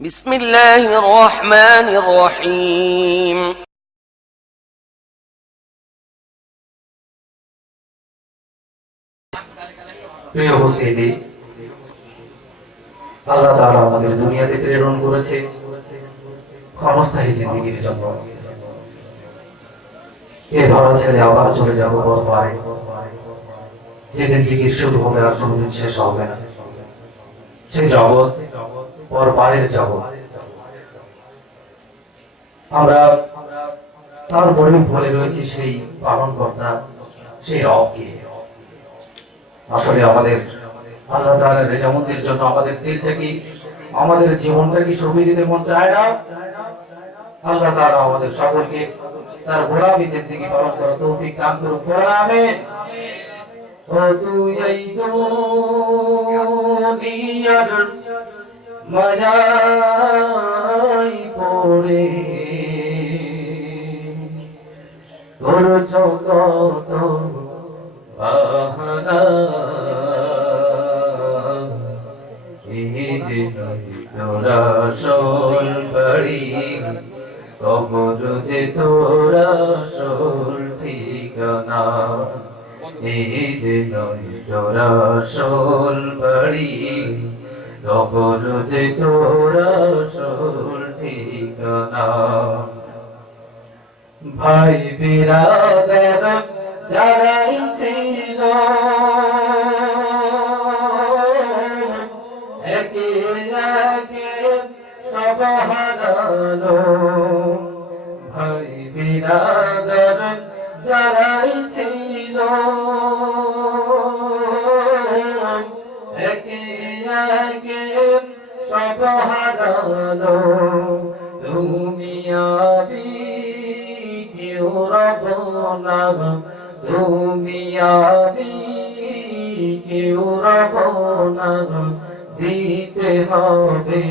بسم الله الرحمن الرحيم প্রিয় উপস্থিতি, আল্লাহ তাআলা আমাদের দুনিয়াতে প্রেরণ করেছে ক্ষণস্থায়ী জিন্দেগির জন্য। এ ধরা ছেড়ে আবার চলে যাব পরপারে, যে জিন্দেগির শুরু হবে আর কোনোদিন শেষ হবে না। সেই জগৎ পরপারের জগৎ। আমরা তারপরে ভুলে রয়েছি সেই পালনকর্তা, সেই রবকে। আসলে আমাদের আল্লাহ তাআলার রেজামন্দির জন্য আমাদের দিলটাকে, আমাদের জীবনটাকে সঁপে দিতে মন চায় না। আল্লাহ তাআলা আমাদের সকলকে তার গোলামি জিন্দেগি পালন করার তৌফিক দান করুন। আমিন। ও তুই এই দুনিয়ার মায়ায় পড়ে করছ কত বাহানা, এই যে তোরা আসল বাড়ি, কবর যে তোরা আসল ঠিকানা। এই যে তোরা আসল বাড়ি, কবর যে তোরা আসল ঠিকানা। ভাই বিরাদার যারাই ছিল একে একে সব হারালো। ভাই বিরাদার যারাই ছিল একে একে সব হারালো। তুমি আমি কেউ রব না, তুমি আমি কেউ রব না, দিতে হবে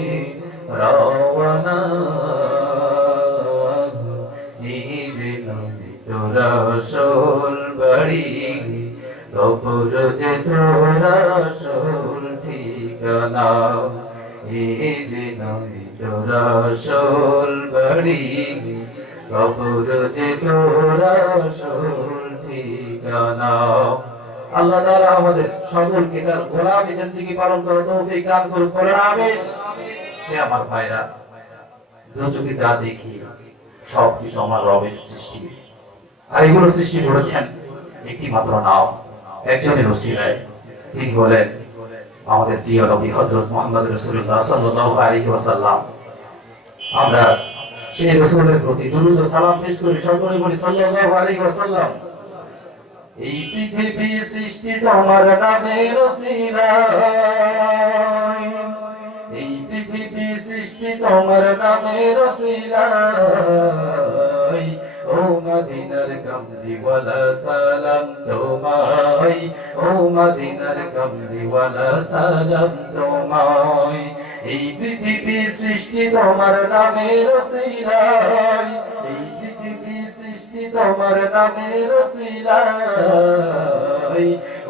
রওনা। নিজে তোরা আসল বাড়ি, কবর যে তোরা আসল ঠিকানা। এই যে তোরা আসল বাড়ি, কবর যে তোরা আসল ঠিকানা। আল্লাহ তাআলা আমাদের সকলকে তার গোলামি জিন্দেগি পালন করার তৌফিক দান করুন। আমিন। হে আমার ভাইরা, দুচোখে যা দেখি সবকিছু আমার রবের সৃষ্টি। আর এগুলো সৃষ্টি করেছেন একটি মাত্র নাম, একজনের ওসিলায়। তিনি হলেন আমাদের প্রিয় নবী হযরত মুহাম্মদ রাসূলুল্লাহ সাল্লাল্লাহু আলাইহি ওয়াসাল্লাম। আমরা সেই রাসূলের প্রতি দুরূদ ও সালাম পেশ করি, সকলে বলি সাল্লাল্লাহু আলাইহি ওয়াসাল্লাম। এই পৃথিবী সৃষ্টি তোমার নামের ওসিলায়, এই পৃথিবী সৃষ্টি তোমার নামের ওসিলায়। ও মদিনার কামলিওয়ালা সালাম তোমায়, ও মদিনার কামলিওয়ালা সালাম তোমায়। এই পৃথিবী সৃষ্টি তোমার নামের ওসিলায়, এই পৃথিবী সৃষ্টি তোমার নামের ওসিলায়।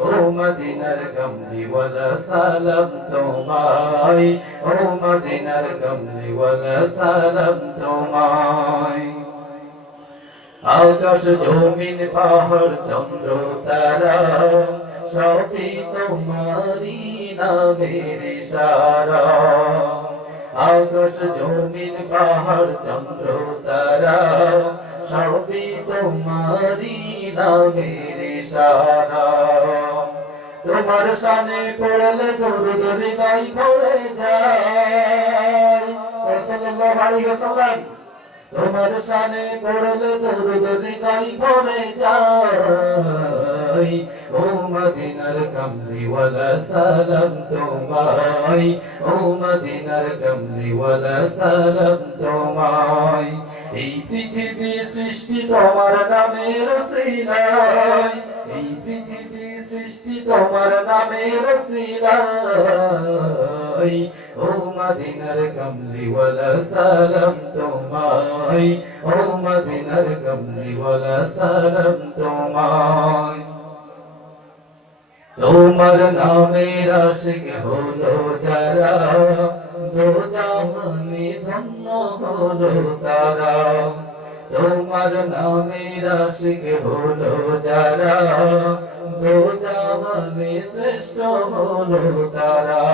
ও মদিনার কামলিওয়ালা সালাম তোমায়, ও মদিনার কামলিওয়ালা সালাম তোমায়। আকাশ জমিন পাহাড় চন্দ্র তারা সবই তোমারি নামের ইশারা। আকাশ জমিন পাহাড় চন্দ্র তারা সবই তোমারি নামের ইশারা। তোমার শানে পড়লে দরুদ হৃদয় ভরে যায়। সাল্লাল্লাহু আলাইহি ওয়াসাল্লাম। তোমার শানে পড়লে দরুদ হৃদয় ভরে যায়। ও মদিনার কামলিওয়ালা সালাম তোমায়, ও মদিনার কামলিওয়ালা সালাম তোমায়। এই পৃথিবী সৃষ্টি তোমার নামের ওসিলায়, এই পৃথিবী সৃষ্টি তোমার নামের ওসিলায়। ও মদিনার কামলিওয়ালা সালাম তোমায়, ও মদিনার কামলিওয়ালা সালাম তোমায়। তোমার নামের আশিক হলো যারা, দো জাহান হলো তারা তোমার নামের আশিক হলো যারা দো জাহানে শ্রেষ্ঠ হলো তারা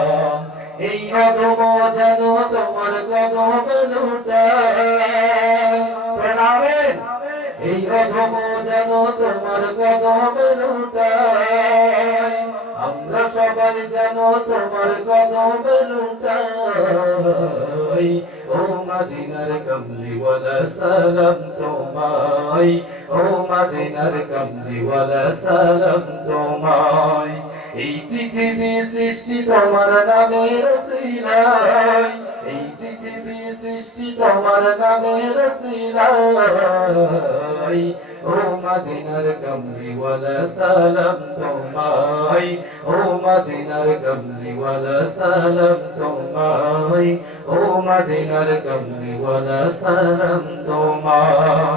এই অধম যেন তোমার কদম লুটায় প্রণামে এই অধম যেন তোমার কদম লুটায় আমরা সবাই যেন তোমার কদম লুটাই ও মদিনার কমলিওয়ালা সালাম তোমায় ও মদিনার কমলিওয়ালা সালাম তোমায় এই পৃথিবী সৃষ্টি তোমার নামের ওসিলায় এই পৃথিবী সৃষ্টি তোমার নামের ওসিলায় ও মদিনার কমলিওয়ালা সালাম তোমায় ও মদিনার কমলিওয়ালা সালাম তোমায় ও মদিনার কমলিওয়ালা সালাম তোমায়